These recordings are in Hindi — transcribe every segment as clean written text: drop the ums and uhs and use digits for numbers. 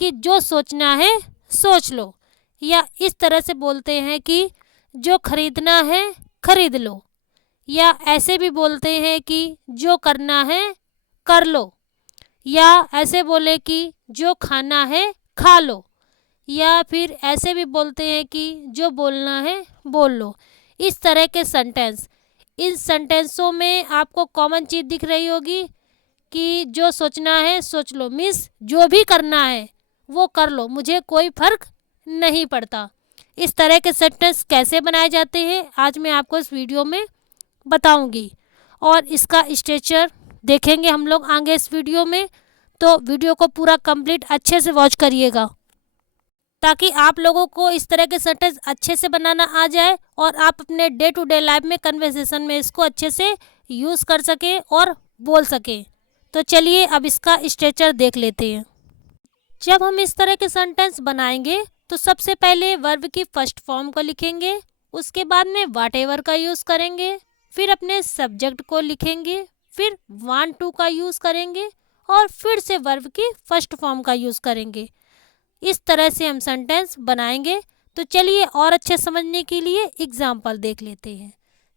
कि जो सोचना है सोच लो, या इस तरह से बोलते हैं कि जो खरीदना है खरीद लो, या ऐसे भी बोलते हैं कि जो करना है कर लो, या ऐसे बोले कि जो खाना है खा लो, या फिर ऐसे भी बोलते हैं कि जो बोलना है बोल लो। इस तरह के सेंटेंस, इन सेंटेंसों में आपको कॉमन चीज़ दिख रही होगी कि जो सोचना है सोच लो, मीन्स जो भी करना है वो कर लो, मुझे कोई फ़र्क नहीं पड़ता। इस तरह के सेंटेंस कैसे बनाए जाते हैं आज मैं आपको इस वीडियो में बताऊंगी, और इसका स्ट्रक्चर देखेंगे हम लोग आगे इस वीडियो में। तो वीडियो को पूरा कंप्लीट अच्छे से वॉच करिएगा ताकि आप लोगों को इस तरह के सेंटेंस अच्छे से बनाना आ जाए और आप अपने डे टू डे लाइफ में कन्वर्सेशन में इसको अच्छे से यूज़ कर सकें और बोल सकें। तो चलिए अब इसका स्ट्रक्चर देख लेते हैं। जब हम इस तरह के सेंटेंस बनाएंगे तो सबसे पहले वर्ब की फर्स्ट फॉर्म को लिखेंगे, उसके बाद में वाट एवर का यूज़ करेंगे, फिर अपने सब्जेक्ट को लिखेंगे, फिर वांट टू का यूज़ करेंगे और फिर से वर्ब की फर्स्ट फॉर्म का यूज़ करेंगे। इस तरह से हम सेंटेंस बनाएंगे। तो चलिए और अच्छे समझने के लिए एग्जाम्पल देख लेते हैं।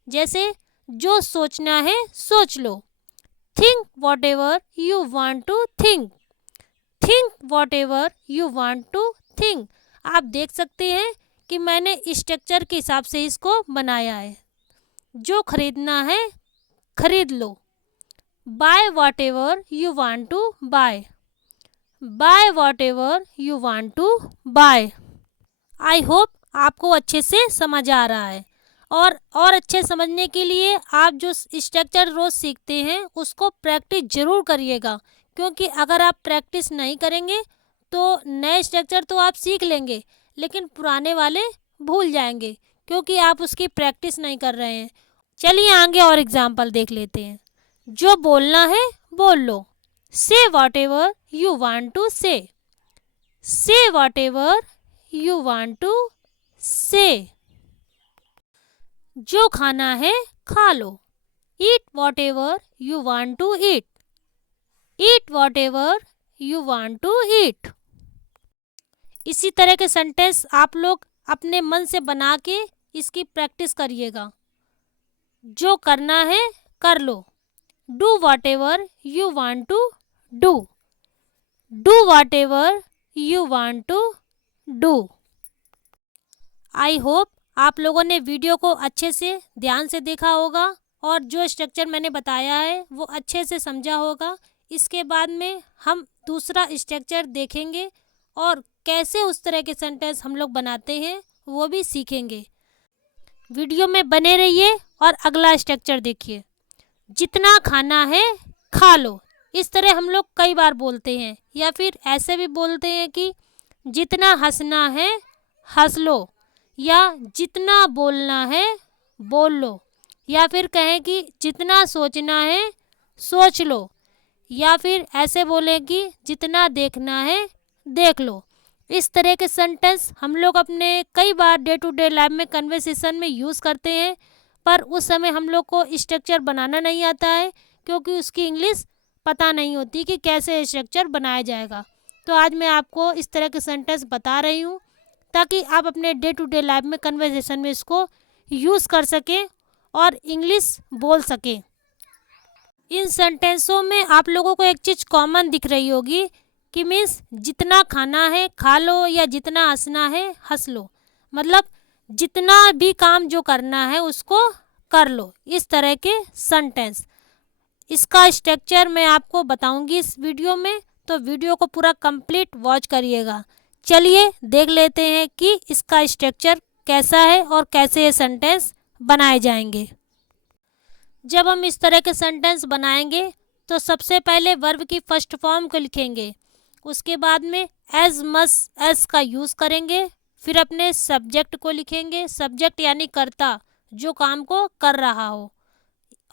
जैसे जो सोचना है सोच लो, think whatever you want to think, think whatever you want to think. आप देख सकते हैं कि मैंने स्ट्रक्चर के हिसाब से इसको बनाया है। जो खरीदना है खरीद लो, buy whatever you want to buy, buy whatever you want to buy. I hope आपको अच्छे से समझ आ रहा है, और अच्छे समझने के लिए आप जो स्ट्रक्चर रोज़ सीखते हैं उसको प्रैक्टिस ज़रूर करिएगा, क्योंकि अगर आप प्रैक्टिस नहीं करेंगे तो नए स्ट्रक्चर तो आप सीख लेंगे लेकिन पुराने वाले भूल जाएंगे, क्योंकि आप उसकी प्रैक्टिस नहीं कर रहे हैं। चलिए आगे और एग्जाम्पल देख लेते हैं। जो बोलना है बोल लो, say whatever you want to say, say whatever you want to say. जो खाना है खा लो, eat whatever you want to eat, eat whatever you want to eat. इसी तरह के सेंटेंस आप लोग अपने मन से बना के इसकी प्रैक्टिस करिएगा। जो करना है कर लो, do whatever you want to do, do whatever you want to do. I hope आप लोगों ने वीडियो को अच्छे से ध्यान से देखा होगा और जो स्ट्रक्चर मैंने बताया है वो अच्छे से समझा होगा। इसके बाद में हम दूसरा स्ट्रक्चर देखेंगे और कैसे उस तरह के सेंटेंस हम लोग बनाते हैं वो भी सीखेंगे। वीडियो में बने रहिए और अगला स्ट्रक्चर देखिए। जितना खाना है खा लो, इस तरह हम लोग कई बार बोलते हैं, या फिर ऐसे भी बोलते हैं कि जितना हंसना है हंस लो, या जितना बोलना है बोल लो, या फिर कहें कि जितना सोचना है सोच लो, या फिर ऐसे बोले कि जितना देखना है देख लो। इस तरह के सेंटेंस हम लोग अपने कई बार डे टू डे लाइफ में कन्वर्सेशन में यूज़ करते हैं, पर उस समय हम लोग को स्ट्रक्चर बनाना नहीं आता है, क्योंकि उसकी इंग्लिश पता नहीं होती कि कैसे स्ट्रक्चर बनाया जाएगा। तो आज मैं आपको इस तरह के सेंटेंस बता रही हूँ ताकि आप अपने डे टू डे लाइफ में कन्वर्सेशन में इसको यूज़ कर सकें और इंग्लिश बोल सकें। इन सेंटेंसों में आप लोगों को एक चीज़ कॉमन दिख रही होगी कि मीन्स जितना खाना है खा लो या जितना हंसना है हंस लो, मतलब जितना भी काम जो करना है उसको कर लो। इस तरह के सेंटेंस, इसका स्ट्रक्चर मैं आपको बताऊंगी इस वीडियो में, तो वीडियो को पूरा कंप्लीट वॉच करिएगा। चलिए देख लेते हैं कि इसका स्ट्रक्चर कैसा है और कैसे ये सेंटेंस बनाए जाएंगे। जब हम इस तरह के सेंटेंस बनाएंगे तो सबसे पहले वर्ब की फर्स्ट फॉर्म को लिखेंगे, उसके बाद में एज मच एज का यूज़ करेंगे, फिर अपने सब्जेक्ट को लिखेंगे, सब्जेक्ट यानी कर्ता जो काम को कर रहा हो,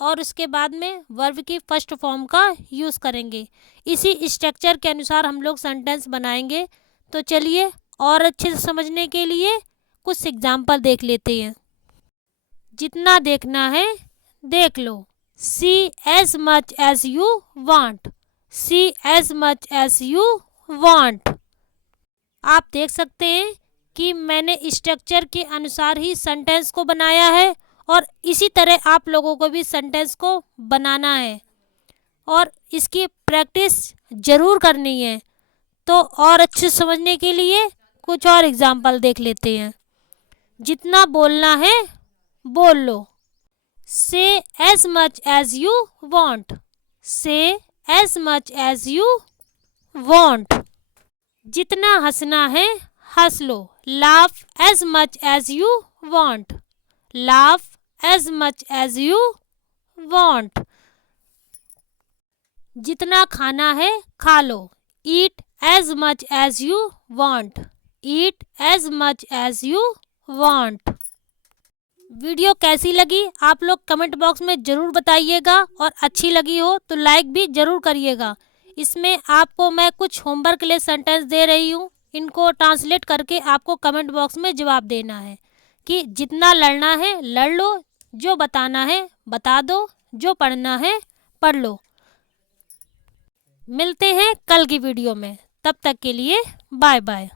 और उसके बाद में वर्ब की फर्स्ट फॉर्म का यूज़ करेंगे। इसी स्ट्रक्चर के अनुसार हम लोग सेंटेंस बनाएंगे। तो चलिए और अच्छे से समझने के लिए कुछ एग्जाम्पल देख लेते हैं। जितना देखना है देख लो, see as much as you want, see as much as you want. आप देख सकते हैं कि मैंने स्ट्रक्चर के अनुसार ही सेंटेंस को बनाया है और इसी तरह आप लोगों को भी सेंटेंस को बनाना है और इसकी प्रैक्टिस ज़रूर करनी है। तो और अच्छे समझने के लिए कुछ और एग्जाम्पल देख लेते हैं। जितना बोलना है बोल लो। Say as much as you want. Say as much as you want. जितना हंसना है हंस लो। Laugh as much as you want. Laugh as much as you want. जितना खाना है खा लो। Eat as much as you want. Eat as much as you want. Video कैसी लगी आप लोग कमेंट बॉक्स में ज़रूर बताइएगा और अच्छी लगी हो तो लाइक भी ज़रूर करिएगा। इसमें आपको मैं कुछ होमवर्क के लिए सेंटेंस दे रही हूँ, इनको ट्रांसलेट करके आपको कमेंट बॉक्स में जवाब देना है कि जितना लड़ना है लड़ लो, जो बताना है बता दो, जो पढ़ना है पढ़ लो। मिलते हैं कल की वीडियो में, तब तक के लिए बाय बाय।